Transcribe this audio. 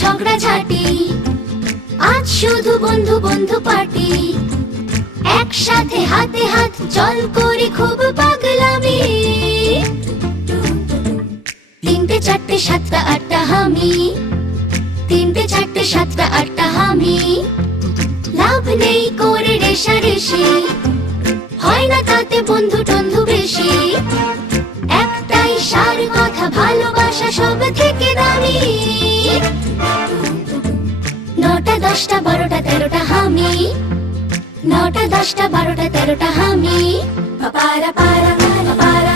ঝগড়া ঝাঁটি, আজ শুধু বন্ধু বন্ধু পার্টি। একসাথে হাতে হাত চল করি খুব পাগলামি। তিনটে চারটে সাতটা আটটা হামি, তিনটে চারটে সাতটা আটটা হামি। লাভ নেই করে রেষারেষি, হয় না তাতে বন্ধু টন্ধু বেশি। একটাই সার কথা, ভালোবাসা সব থেকে দামি। নটা দশটা বারোটা তেরোটা হামি, নটা দশটা বারোটা তেরোটা হামি। পাপারা পারা পারা পারা।